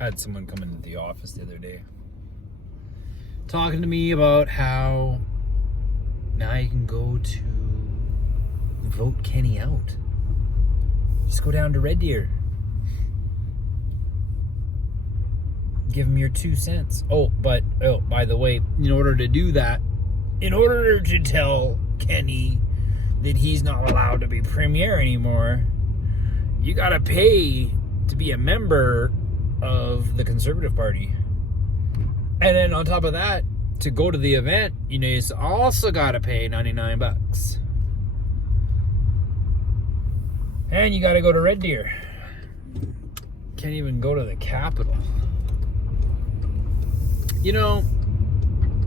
I had someone come into the office the other day talking to me about how now you can go to vote Kenney out. Just go down to Red Deer. Give him your 2 cents. But by the way, in order to do that, in order to tell Kenney that he's not allowed to be premier anymore, you gotta pay to be a member of the Conservative Party. And then on top of that, to go to the event, you also gotta pay $99. And you gotta go to Red Deer. Can't even go to the Capitol.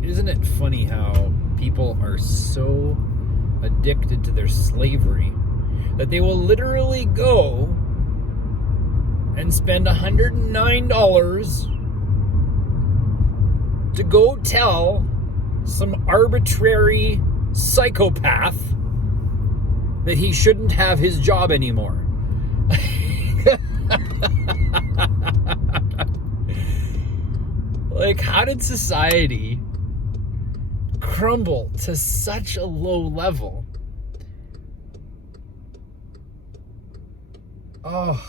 Isn't it funny how people are so addicted to their slavery that they will literally go and spend $109 to go tell some arbitrary psychopath that he shouldn't have his job anymore. Like, how did society crumble to such a low level? Oh.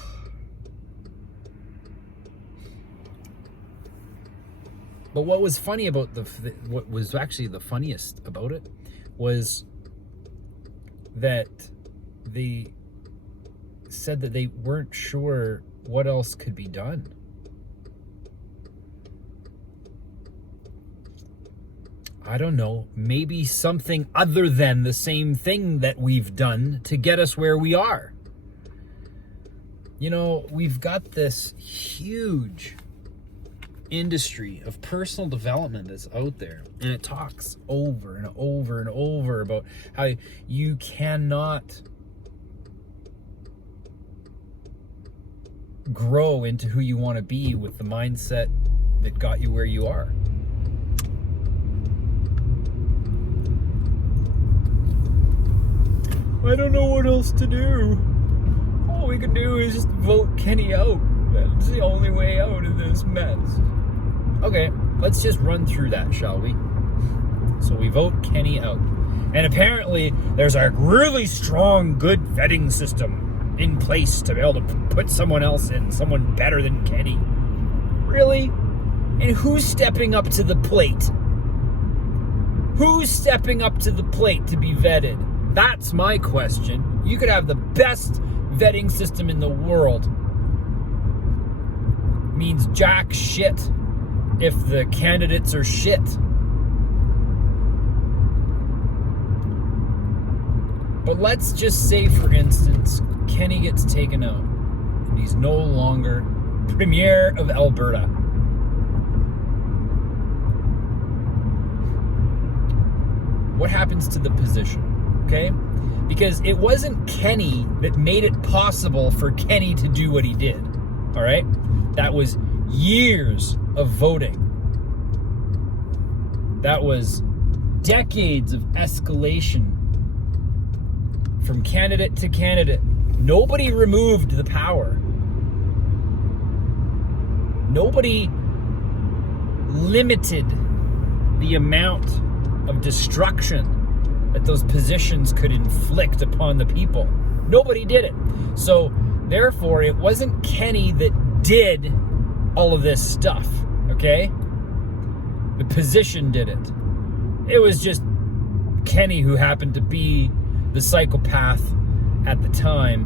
But what was funny about what was actually the funniest about it was that they said that they weren't sure what else could be done. I don't know, maybe something other than the same thing that we've done to get us where we are. We've got this huge industry of personal development that's out there, and it talks over and over and over about how you cannot grow into who you want to be with the mindset that got you where you are. I don't know what else to do. All we can do is just vote Kenney out. That's the only way out of this mess. Okay, let's just run through that, shall we? So we vote Kenney out. And apparently there's a really strong, good vetting system in place to be able to put someone else in, someone better than Kenney. Really? And who's stepping up to the plate? Who's stepping up to the plate to be vetted? That's my question. You could have the best vetting system in the world. Means jack shit if the candidates are shit. But let's just say, for instance, Kenney gets taken out and he's no longer Premier of Alberta. What happens to the position? Okay? Because it wasn't Kenney that made it possible for Kenney to do what he did. All right? That was years of voting. That was decades of escalation from candidate to candidate. Nobody removed the power. Nobody limited the amount of destruction that those positions could inflict upon the people. Nobody did it. So, therefore, it wasn't Kenney that did all of this stuff, okay? The position did it. It was just Kenney who happened to be the psychopath at the time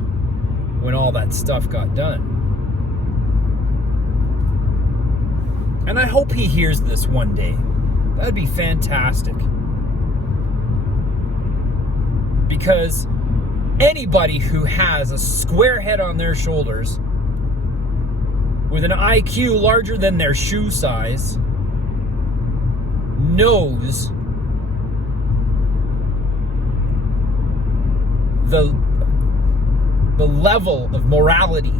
when all that stuff got done. And I hope he hears this one day. That'd be fantastic. Because anybody who has a square head on their shoulders with an IQ larger than their shoe size knows the level of morality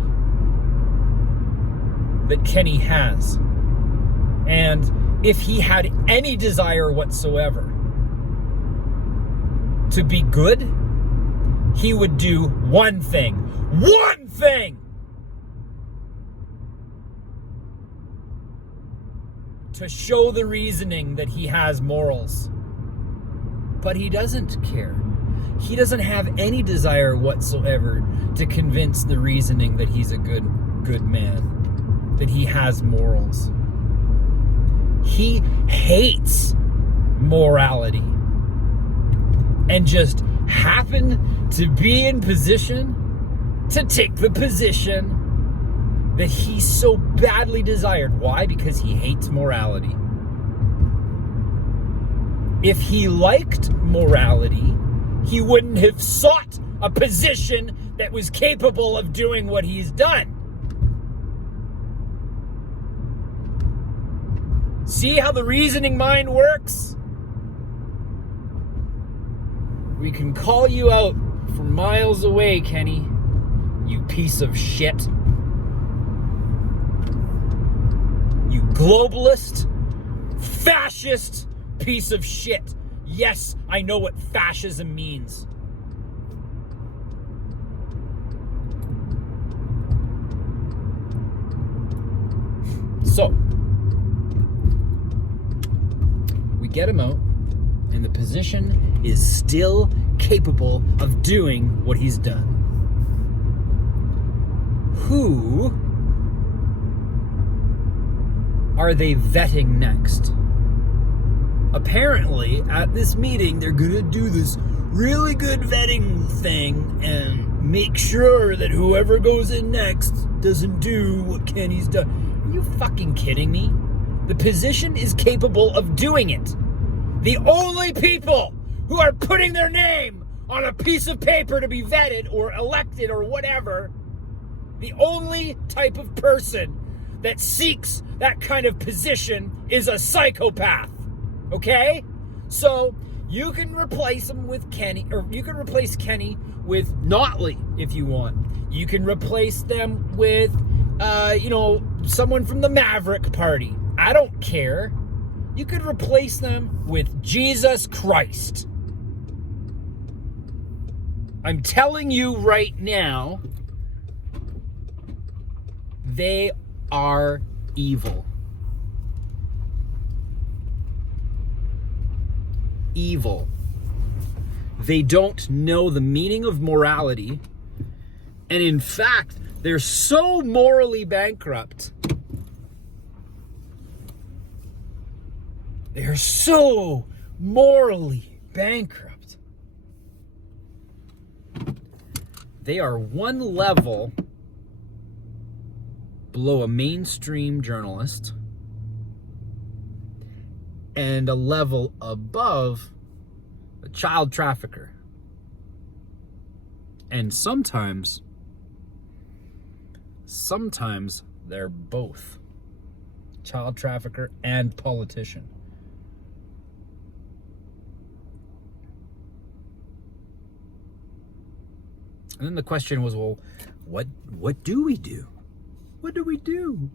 that Kenney has. And if he had any desire whatsoever to be good, he would do one thing. One thing! to show the reasoning that he has morals. But he doesn't care. He doesn't have any desire whatsoever to convince the reasoning that he's a good man, that he has morals. He hates morality and just happened to be in position to take the position that he so badly desired. Why? Because he hates morality. If he liked morality, he wouldn't have sought a position that was capable of doing what he's done. See how the reasoning mind works? We can call you out from miles away, Kenney, you piece of shit. You globalist, fascist piece of shit. Yes, I know what fascism means. So, we get him out, and the position is still capable of doing what he's done. Who are they vetting next? Apparently, at this meeting, they're gonna do this really good vetting thing and make sure that whoever goes in next doesn't do what Kenney's done. Are you fucking kidding me? The position is capable of doing it. The only people who are putting their name on a piece of paper to be vetted or elected or whatever, the only type of person that seeks that kind of position is a psychopath. Okay? So you can replace him with Kenney, or you can replace Kenney with Notley if you want. You can replace them with, someone from the Maverick Party. I don't care. You could replace them with Jesus Christ. I'm telling you right now, they are evil. Evil. They don't know the meaning of morality. And in fact, they're so morally bankrupt. They're so morally bankrupt. They are one level below a mainstream journalist and a level above a child trafficker. And sometimes they're both child trafficker and politician. And then the question was, well, what do we do? What do we do?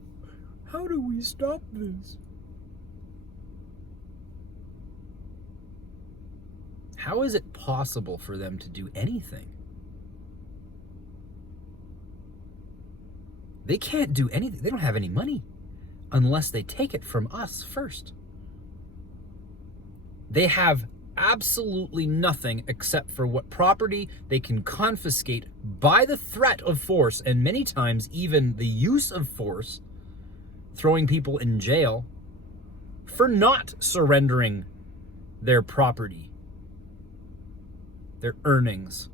How do we stop this? How is it possible for them to do anything? They can't do anything. They don't have any money unless they take it from us first. They have absolutely nothing except for what property they can confiscate by the threat of force, and many times even the use of force, throwing people in jail for not surrendering their property, their earnings.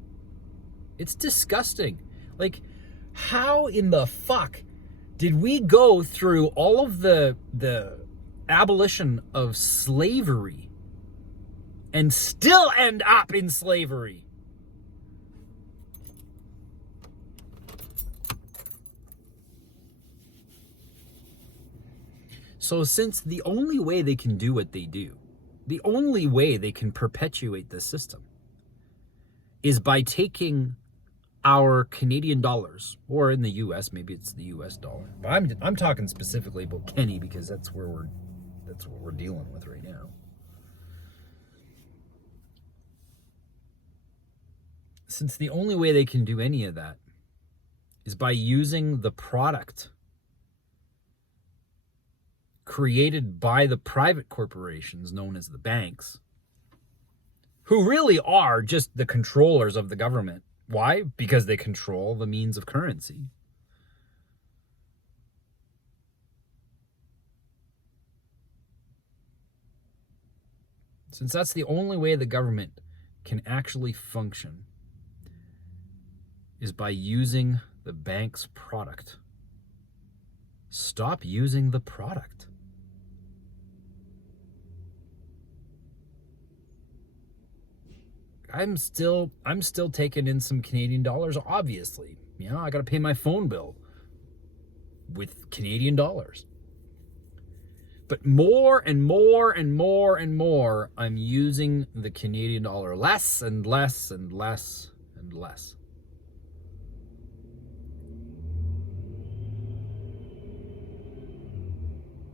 It's disgusting. Like, how in the fuck did we go through all of the abolition of slavery and still end up in slavery? So since the only way they can do what they do, the only way they can perpetuate this system is by taking our Canadian dollars, or in the US, maybe it's the US dollar. But I'm talking specifically about Kenney because that's what we're dealing with right now. Since the only way they can do any of that is by using the product created by the private corporations known as the banks, who really are just the controllers of the government. Why? Because they control the means of currency. Since that's the only way the government can actually function, is by using the bank's product. Stop using the product. I'm still taking in some Canadian dollars, obviously. You know, I got to pay my phone bill with Canadian dollars. But more and more and more and more, I'm using the Canadian dollar less and less and less and less.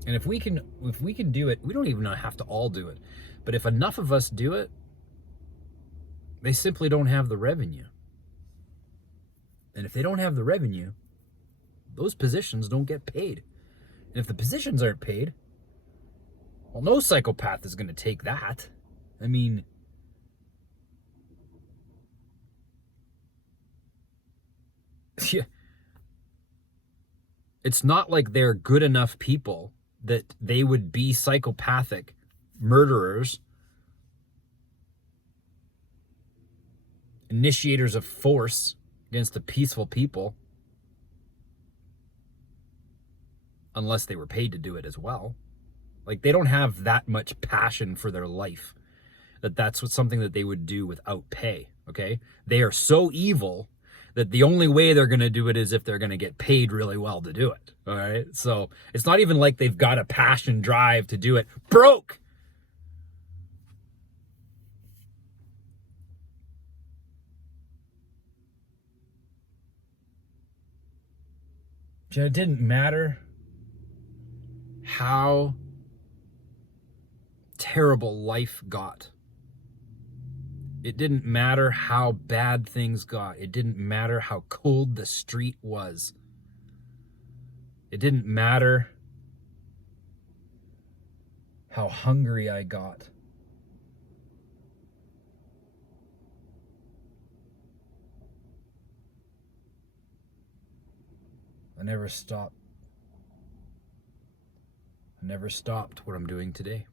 And if we can do it, we don't even have to all do it. But if enough of us do it, they simply don't have the revenue. And if they don't have the revenue, those positions don't get paid. And if the positions aren't paid, well, no psychopath is going to take that. I mean, yeah, it's not like they're good enough people that they would be psychopathic murderers, initiators of force against the peaceful people, unless they were paid to do it as well. Like, they don't have that much passion for their life that's something that they would do without pay, okay? They are so evil that the only way they're going to do it is if they're going to get paid really well to do it, all right? So it's not even like they've got a passion drive to do it. Broke! It didn't matter how terrible life got. It didn't matter how bad things got. It didn't matter how cold the street was. It didn't matter how hungry I got. I never stopped. I never stopped what I'm doing today.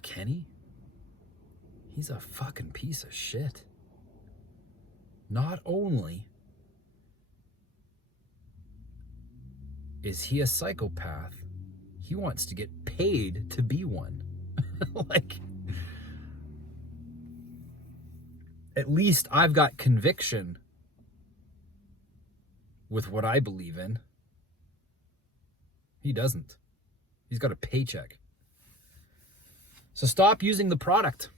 Kenney? He's a fucking piece of shit. Not only is he a psychopath, he wants to get paid to be one. Like, at least I've got conviction with what I believe in. He doesn't. He's got a paycheck. So stop using the product.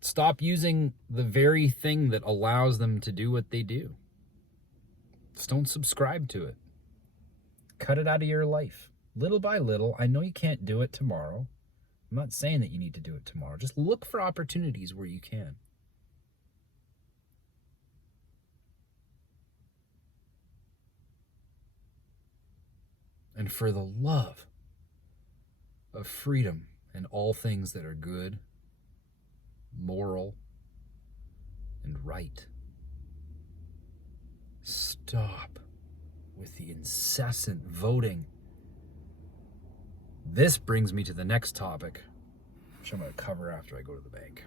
Stop using the very thing that allows them to do what they do. Just don't subscribe to it. Cut it out of your life. Little by little. I know you can't do it tomorrow. I'm not saying that you need to do it tomorrow. Just look for opportunities where you can. And for the love of freedom and all things that are good, moral, and right, stop with the incessant voting. This brings me to the next topic, which I'm going to cover after I go to the bank.